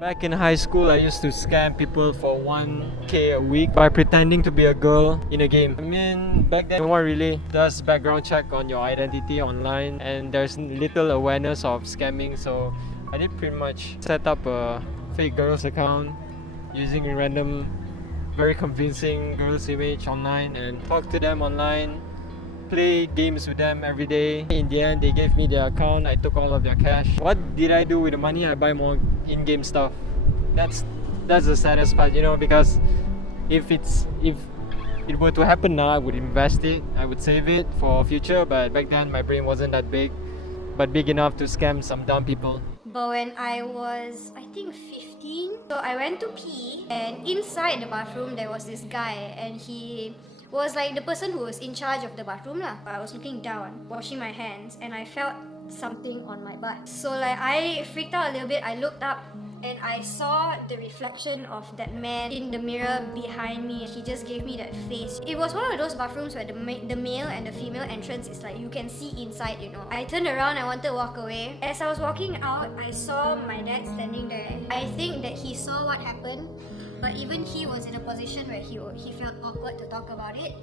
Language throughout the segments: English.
Back in high school, I used to scam people for 1K a week by pretending to be a girl in a game. I mean, back then, no one really does background check on your identity online, and there's little awareness of scamming. So I did pretty much set up a fake girls account using random, very convincing girls' image online and talk to them online. Play games with them every day. In the end, they gave me their account. I took all of their cash. What did I do with the money? I buy more in-game stuff. That's the saddest part, because if it were to happen now, I would invest it. I would save it for future. But back then, my brain wasn't that big, but big enough to scam some dumb people. But when I was, I think 15, so I went to pee, and inside the bathroom there was this guy, and he was like the person who was in charge of the bathroom lah. I was looking down, washing my hands, and I felt something on my butt. So like I freaked out a little bit. I looked up and I saw the reflection of that man in the mirror behind me. He just gave me that face. It was one of those bathrooms where the male and the female entrance is like you can see inside, I turned around, I wanted to walk away. As I was walking out, I saw my dad standing there. I think that he saw what happened, but even he was in a position where he felt awkward to talk about it.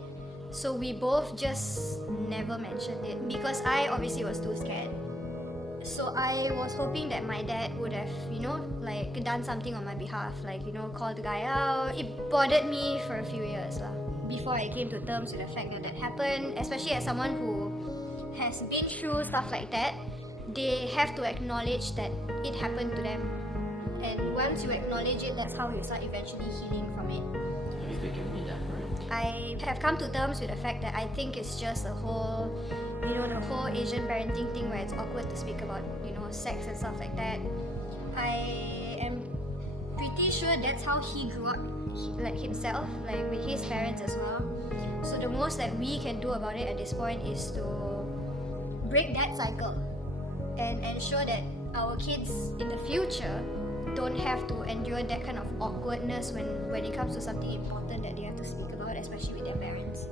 So we both just never mentioned it because I obviously was too scared. So I was hoping that my dad would have, done something on my behalf, called the guy out. It bothered me for a few years before I came to terms with the fact that happened, especially as someone who has been through stuff like that. They have to acknowledge that it happened to them. And once you acknowledge it, that's how you start eventually healing from it. If they can be that, right? I have come to terms with the fact that I think it's just the whole Asian parenting thing where it's awkward to speak about, sex and stuff like that. I am pretty sure that's how he grew up, himself, with his parents as well. So the most that we can do about it at this point is to break that cycle and ensure that our kids in the future don't have to endure that kind of awkwardness when it comes to something important that they have to speak about, especially with their parents.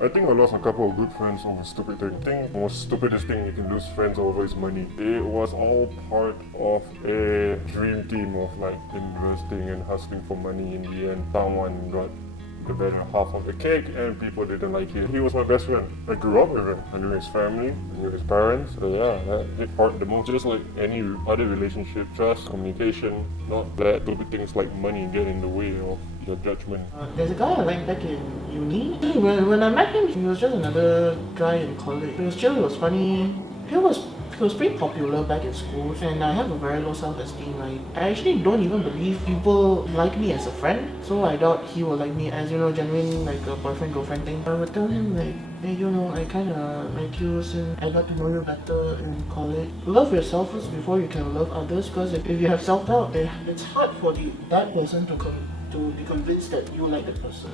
I think I lost a couple of good friends over stupid thing. I think the most stupidest thing you can lose friends over is money. It was all part of a dream team of investing and hustling for money. In the end, someone got the better half of the cake and people didn't like it. He was my best friend. I grew up with him. I knew his family, I knew his parents. So yeah, that hit hard the most. Just like any other relationship, trust, communication, not let stupid things like money get in the way of your judgment. There's a guy I liked back in uni. When I met him, he was just another guy in college. He was chill, he was funny. He was pretty popular back in school, and I have a very low self-esteem. I actually don't even believe people like me as a friend, so I doubt he will like me as, genuine, a boyfriend-girlfriend thing. I would tell him, hey, I kinda like you since I got to know you better in college. Love yourself first before you can love others, because if you have self-doubt, it's hard for that person to be convinced that you like that person.